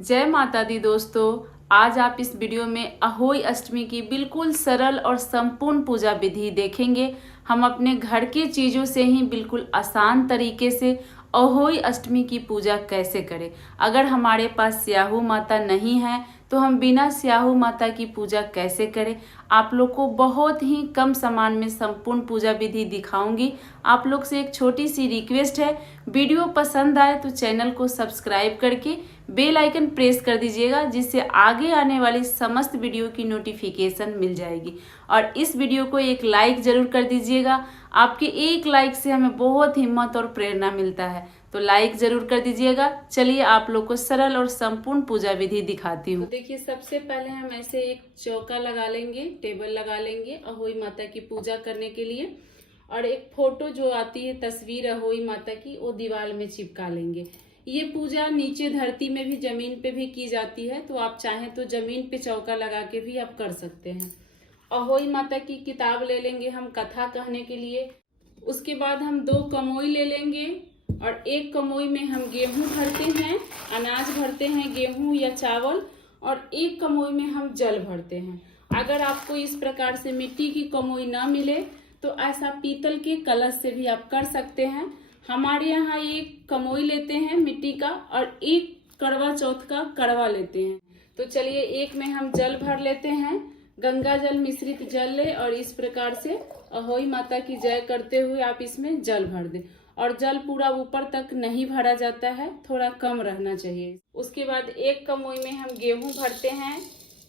जय माता दी दोस्तों। आज आप इस वीडियो में अहोई अष्टमी की बिल्कुल सरल और संपूर्ण पूजा विधि देखेंगे। हम अपने घर के चीज़ों से ही बिल्कुल आसान तरीके से अहोई अष्टमी की पूजा कैसे करें। अगर हमारे पास स्याहू माता नहीं है तो हम बिना स्याहू माता की पूजा कैसे करें। आप लोग को बहुत ही कम सामान में संपूर्ण पूजा विधि दिखाऊंगी। आप लोग से एक छोटी सी रिक्वेस्ट है, वीडियो पसंद आए तो चैनल को सब्सक्राइब करके बेल आइकन प्रेस कर दीजिएगा, जिससे आगे आने वाली समस्त वीडियो की नोटिफिकेशन मिल जाएगी। और इस वीडियो को एक लाइक जरूर कर दीजिएगा। आपके एक लाइक से हमें बहुत हिम्मत और प्रेरणा मिलता है, तो लाइक जरूर कर दीजिएगा। चलिए आप लोग को सरल और संपूर्ण पूजा विधि दिखाती हूँ। तो देखिए, सबसे पहले हम ऐसे एक चौका लगा लेंगे, टेबल लगा लेंगे अहोई माता की पूजा करने के लिए। और एक फोटो जो आती है, तस्वीर अहोई माता की, वो दीवार में चिपका लेंगे। ये पूजा नीचे धरती में भी, जमीन पे भी की जाती है, तो आप चाहें तो जमीन पे चौका लगा के भी आप कर सकते हैं। अहोई माता की किताब ले लेंगे हम कथा कहने के लिए। उसके बाद हम 2 कमोई ले लेंगे और एक कमोई में हम गेहूं भरते हैं, अनाज भरते हैं, गेहूं या चावल, और एक कमोई में हम जल भरते हैं। अगर आपको इस प्रकार से मिट्टी की कमोई ना मिले तो ऐसा पीतल के कलश से भी आप कर सकते हैं। हमारे यहाँ एक कमोई लेते हैं मिट्टी का और एक करवा चौथ का कड़वा लेते हैं। तो चलिए, एक में हम जल भर लेते हैं, गंगा जल मिश्रित जल ले, और इस प्रकार से अहोई माता की जय करते हुए आप इसमें जल भर दें। और जल पूरा ऊपर तक नहीं भरा जाता है, थोड़ा कम रहना चाहिए। उसके बाद एक कमोई में हम गेहूं भरते हैं।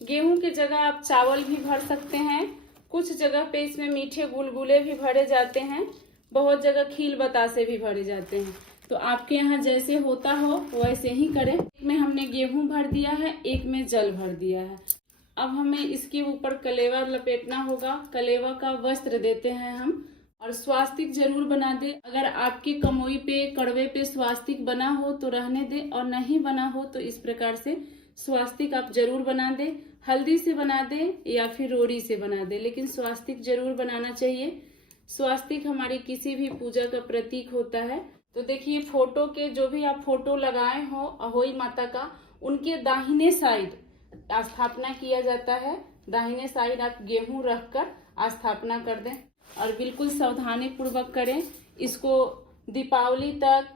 गेहूं की जगह आप चावल भी भर सकते हैं। कुछ जगह पे इसमें मीठे गुलगुले भी भरे जाते हैं, बहुत जगह खील बतासे भी भरे जाते हैं। तो आपके यहाँ जैसे होता हो वैसे ही करें। एक में हमने गेहूं भर दिया है, एक में जल भर दिया है। अब हमें इसके ऊपर कलेवा लपेटना होगा। कलेवा का वस्त्र देते हैं हम, और स्वास्तिक जरूर बना दे। अगर आपके कमोई पे, कड़वे पे स्वास्तिक बना हो तो रहने दे, और नहीं बना हो तो इस प्रकार से स्वास्तिक आप जरूर बना दे। हल्दी से बना दे या फिर रोड़ी से बना दे, लेकिन स्वास्तिक जरूर बनाना चाहिए। स्वास्तिक हमारी किसी भी पूजा का प्रतीक होता है। तो देखिए, फोटो के जो भी आप फोटो लगाए हो अहोई माता का, उनके दाहिने साइड स्थापना किया जाता है। दाहिने साइड आप गेहूं रखकर स्थापना कर दें, और बिल्कुल सावधानी पूर्वक करें। इसको दीपावली तक,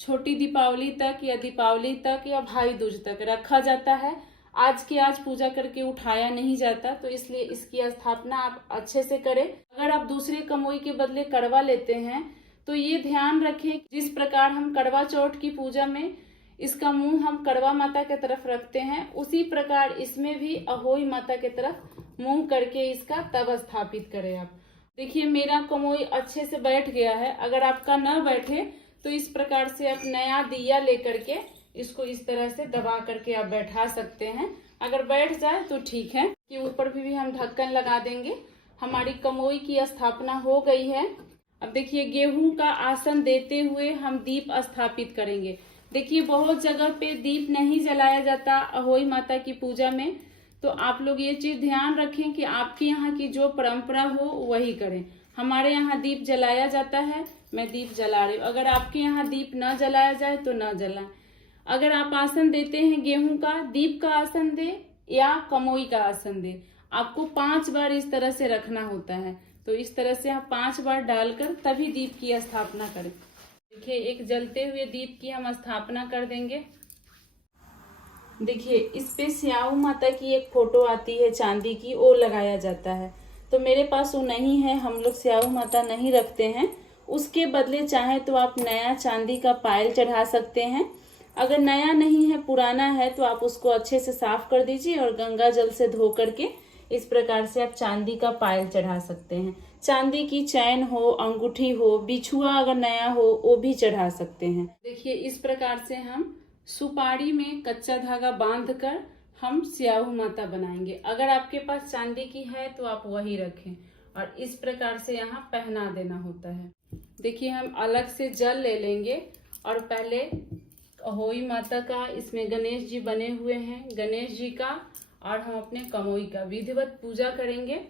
छोटी दीपावली तक या दीपावली तक या भाई दूज तक रखा जाता है। आज की आज पूजा करके उठाया नहीं जाता, तो इसलिए इसकी स्थापना आप अच्छे से करें। अगर आप दूसरे कमोई के बदले कड़वा लेते हैं तो ये ध्यान रखें, जिस प्रकार हम करवा चौथ की पूजा में इसका मुंह हम करवा माता के तरफ रखते हैं, उसी प्रकार इसमें भी अहोई माता के तरफ मुंह करके इसका तब स्थापित करें आप। देखिए, मेरा कमोई अच्छे से बैठ गया है। अगर आपका न बैठे तो इस प्रकार से आप नया दिया लेकर के इसको इस तरह से दबा करके आप बैठा सकते हैं। अगर बैठ जाए तो ठीक है। कि ऊपर भी हम ढक्कन लगा देंगे। हमारी कमोई की स्थापना हो गई है। अब देखिए, गेहूं का आसन देते हुए हम दीप स्थापित करेंगे। देखिए, बहुत जगह पे दीप नहीं जलाया जाता अहोई माता की पूजा में, तो आप लोग ये चीज ध्यान रखें कि आपके यहाँ की जो परंपरा हो वही करें। हमारे यहाँ दीप जलाया जाता है, मैं दीप जला रही हूँ। अगर आपके यहाँ दीप न जलाया जाए तो न जलाएं। अगर आप आसन देते हैं गेहूं का, दीप का आसन दे या कमोई का आसन दे, आपको 5 बार इस तरह से रखना होता है। तो इस तरह से आप 5 बार डालकर तभी दीप की स्थापना करें। देखिए, एक जलते हुए दीप की हम स्थापना कर देंगे। देखिए, इस पे स्याहू माता की एक फोटो आती है चांदी की, वो लगाया जाता है। तो मेरे पास वो नहीं है, हम लोग स्याहू माता नहीं रखते हैं। उसके बदले चाहे तो आप नया चांदी का पायल चढ़ा सकते हैं। अगर नया नहीं है, पुराना है, तो आप उसको अच्छे से साफ कर दीजिए और गंगा जल से धो करके इस प्रकार से आप चांदी का पायल चढ़ा सकते हैं। चांदी की चैन हो, अंगूठी हो, बिछुआ अगर नया हो वो भी चढ़ा सकते हैं। देखिए, इस प्रकार से हम सुपारी में कच्चा धागा बांधकर हम स्याहू माता बनाएंगे। अगर आपके पास चांदी की है तो आप वही रखें, और इस प्रकार से यहाँ पहना देना होता है। देखिए, हम अलग से जल ले लेंगे, और पहले अहोई माता का, इसमें गणेश जी बने हुए हैं, गणेश जी का, और हम अपने कमोई का विधिवत पूजा करेंगे।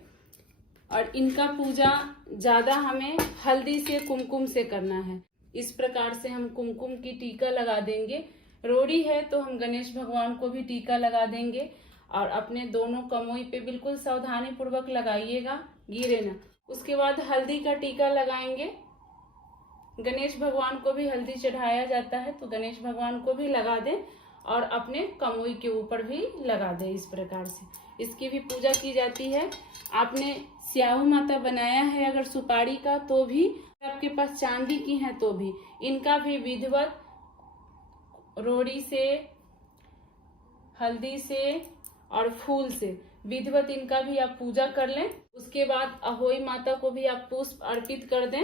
और इनका पूजा ज्यादा हमें हल्दी से, कुमकुम से करना है। इस प्रकार से हम कुमकुम की टीका लगा देंगे। रोड़ी है तो हम गणेश भगवान को भी टीका लगा देंगे और अपने दोनों कमोई पे बिल्कुल सावधानी पूर्वक लगाइएगा, गिरे ना। उसके बाद हल्दी का टीका लगाएंगे। गणेश भगवान को भी हल्दी चढ़ाया जाता है तो गणेश भगवान को भी लगा दें और अपने कमोई के ऊपर भी लगा दें। इस प्रकार से इसकी भी पूजा की जाती है। आपने स्याहू माता बनाया है अगर सुपारी का तो भी, आपके पास चांदी की है तो भी, इनका भी विधिवत रोड़ी से, हल्दी से और फूल से विधिवत इनका भी आप पूजा कर लें। उसके बाद अहोई माता को भी आप पुष्प अर्पित कर दें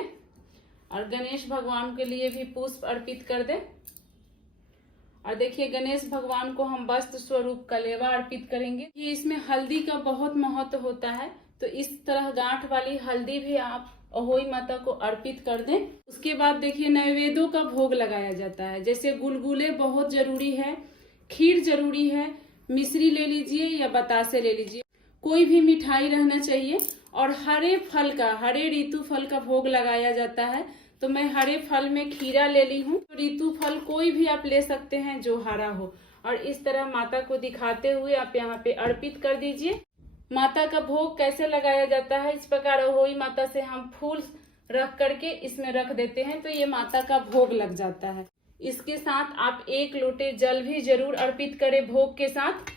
और गणेश भगवान के लिए भी पुष्प अर्पित कर दें। और देखिए गणेश भगवान को हम वस्त्र स्वरूप कलेवा अर्पित करेंगे। ये इसमें हल्दी का बहुत महत्व होता है तो इस तरह गांठ वाली हल्दी भी आप अहोई माता को अर्पित कर दें। उसके बाद देखिए नैवेद्यों का भोग लगाया जाता है, जैसे गुलगुले बहुत जरूरी है, खीर जरूरी है, मिश्री ले लीजिए या बतासे ले लीजिए, कोई भी मिठाई रहना चाहिए। और हरे फल का, हरे ऋतु फल का भोग लगाया जाता है तो मैं हरे फल में खीरा ले ली हूँ। तो ऋतु फल कोई भी आप ले सकते हैं जो हरा हो और इस तरह माता को दिखाते हुए आप यहाँ पे अर्पित कर दीजिए। माता का भोग कैसे लगाया जाता है, इस प्रकार अहोई माता से हम फूल रख करके इसमें रख देते हैं तो ये माता का भोग लग जाता है। इसके साथ आप 1 लोटे जल भी जरूर अर्पित करें भोग के साथ।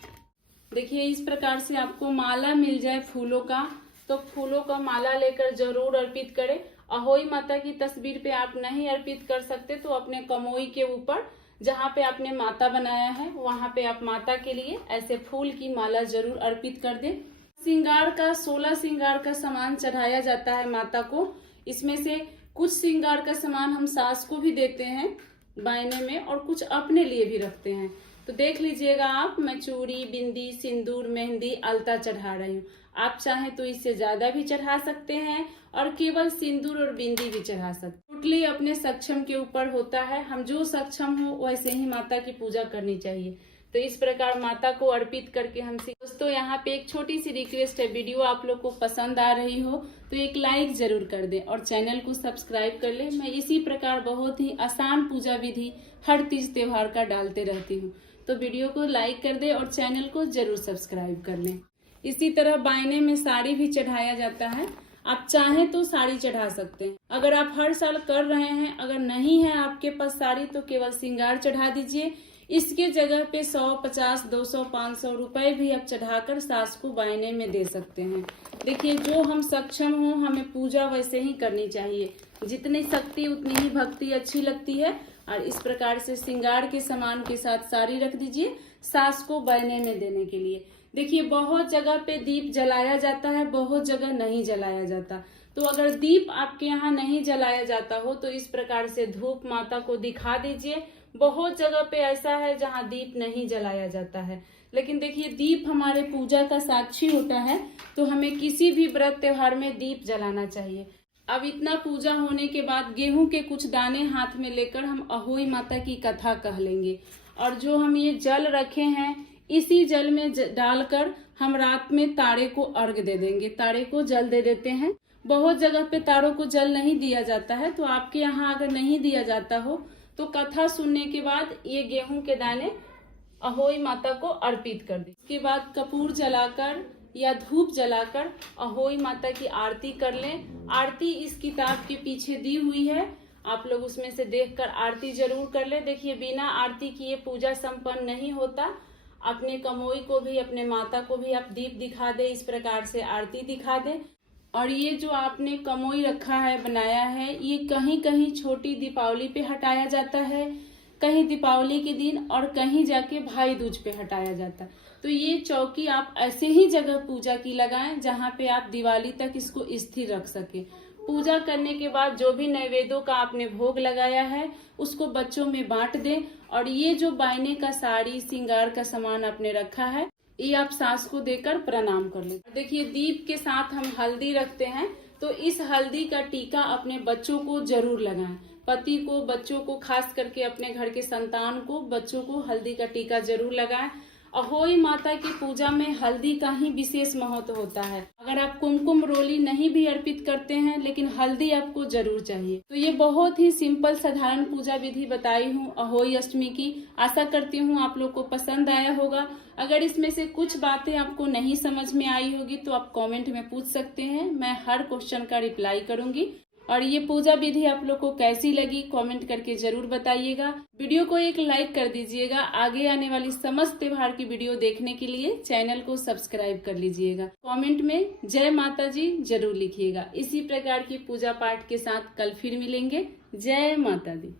देखिए इस प्रकार से आपको माला मिल जाए फूलों का तो फूलों का माला लेकर जरूर अर्पित करें। अहोई माता की तस्वीर पे आप नहीं अर्पित कर सकते तो अपने कमोई के ऊपर जहाँ पे आपने माता बनाया है वहां पे आप माता के लिए ऐसे फूल की माला जरूर अर्पित कर दें। श्रृंगार का 16 श्रृंगार का सामान चढ़ाया जाता है माता को। इसमें से कुछ श्रृंगार का सामान हम सास को भी देते हैं बायने में और कुछ अपने लिए भी रखते हैं। तो देख लीजिएगा आप, मैं चूड़ी, बिंदी, सिंदूर, मेहंदी, अलता चढ़ा रही हूँ। आप चाहें तो इससे ज्यादा भी चढ़ा सकते हैं और केवल सिंदूर और बिंदी भी चढ़ा सकते हैं। टोटली अपने सक्षम के ऊपर होता है, हम जो सक्षम हो वैसे ही माता की पूजा करनी चाहिए। तो इस प्रकार माता को अर्पित करके हम दोस्तों यहाँ पे एक छोटी सी रिक्वेस्ट है, वीडियो आप लोग को पसंद आ रही हो तो एक लाइक जरूर कर दें और चैनल को सब्सक्राइब कर लें। मैं इसी प्रकार बहुत ही आसान पूजा विधि हर तीज त्योहार का डालते रहती हूँ, तो वीडियो को लाइक कर दें और चैनल को जरूर सब्सक्राइब कर लें। इसी तरह बायने में साड़ी भी चढ़ाया जाता है, आप चाहें तो साड़ी चढ़ा सकते हैं। अगर आप हर साल कर रहे हैं, अगर नहीं है आपके पास साड़ी तो केवल श्रृंगार चढ़ा दीजिए। इसके जगह पे 100, 50, 200, 500 रुपए भी आप चढ़ाकर सास को बायने में दे सकते हैं। देखिए जो हम सक्षम हो हमें पूजा वैसे ही करनी चाहिए, जितनी शक्ति उतनी ही भक्ति अच्छी लगती है। और इस प्रकार से श्रृंगार के सामान के साथ साड़ी रख दीजिए सास को बायने में देने के लिए। देखिए बहुत जगह पे दीप जलाया जाता है, बहुत जगह नहीं जलाया जाता। तो अगर दीप आपके यहाँ नहीं जलाया जाता हो तो इस प्रकार से धूप माता को दिखा दीजिए। बहुत जगह पे ऐसा है जहाँ दीप नहीं जलाया जाता है, लेकिन देखिए दीप हमारे पूजा का साक्षी होता है तो हमें किसी भी व्रत त्योहार में दीप जलाना चाहिए। अब इतना पूजा होने के बाद गेहूं के कुछ दाने हाथ में लेकर हम अहोई माता की कथा कह लेंगे और जो हम ये जल रखे हैं इसी जल में डालकर हम रात में तारे को अर्घ दे देंगे, तारे को जल दे देते हैं। बहुत जगह पे तारों को जल नहीं दिया जाता है, तो आपके यहाँ अगर नहीं दिया जाता हो तो कथा सुनने के बाद ये गेहूं के दाने अहोई माता को अर्पित कर दें। इसके बाद कपूर जलाकर या धूप जलाकर अहोई माता की आरती कर लें। आरती इस किताब के पीछे दी हुई है, आप लोग उसमें से देखकर आरती जरूर कर लें। देखिए बिना आरती किए पूजा संपन्न नहीं होता। अपने कमोई को भी, अपने माता को भी आप दीप दिखा दे, इस प्रकार से आरती दिखा दे। और ये जो आपने कमोई रखा है, बनाया है, ये कहीं कहीं छोटी दीपावली पे हटाया जाता है, कहीं दीपावली के दिन और कहीं जाके भाई दूज पे हटाया जाता है। तो ये चौकी आप ऐसे ही जगह पूजा की लगाएं जहाँ पे आप दिवाली तक इसको स्थिर रख सके। पूजा करने के बाद जो भी नैवेद्यों का आपने भोग लगाया है उसको बच्चों में बांट दें। और ये जो बायने का साड़ी, श्रृंगार का सामान आपने रखा है ये आप सास को देकर प्रणाम कर लें। देखिए दीप के साथ हम हल्दी रखते हैं, तो इस हल्दी का टीका अपने बच्चों को जरूर लगाएं। पति को, बच्चों को, खास करके अपने घर के संतान को, बच्चों को हल्दी का टीका जरूर लगाएं। अहोई माता की पूजा में हल्दी का ही विशेष महत्व होता है। अगर आप कुमकुम रोली नहीं भी अर्पित करते हैं, लेकिन हल्दी आपको जरूर चाहिए। तो ये बहुत ही सिंपल साधारण पूजा विधि बताई हूँ अहोई अष्टमी की। आशा करती हूँ आप लोग को पसंद आया होगा। अगर इसमें से कुछ बातें आपको नहीं समझ में आई होगी तो आप कमेंट में पूछ सकते हैं, मैं हर क्वेश्चन का रिप्लाई करूंगी। और ये पूजा विधि आप लोग को कैसी लगी कमेंट करके जरूर बताइएगा। वीडियो को एक लाइक कर दीजिएगा। आगे आने वाली समस्त त्योहार की वीडियो देखने के लिए चैनल को सब्सक्राइब कर लीजिएगा। कमेंट में जय माता जी जरूर लिखिएगा। इसी प्रकार की पूजा पाठ के साथ कल फिर मिलेंगे। जय माता दी।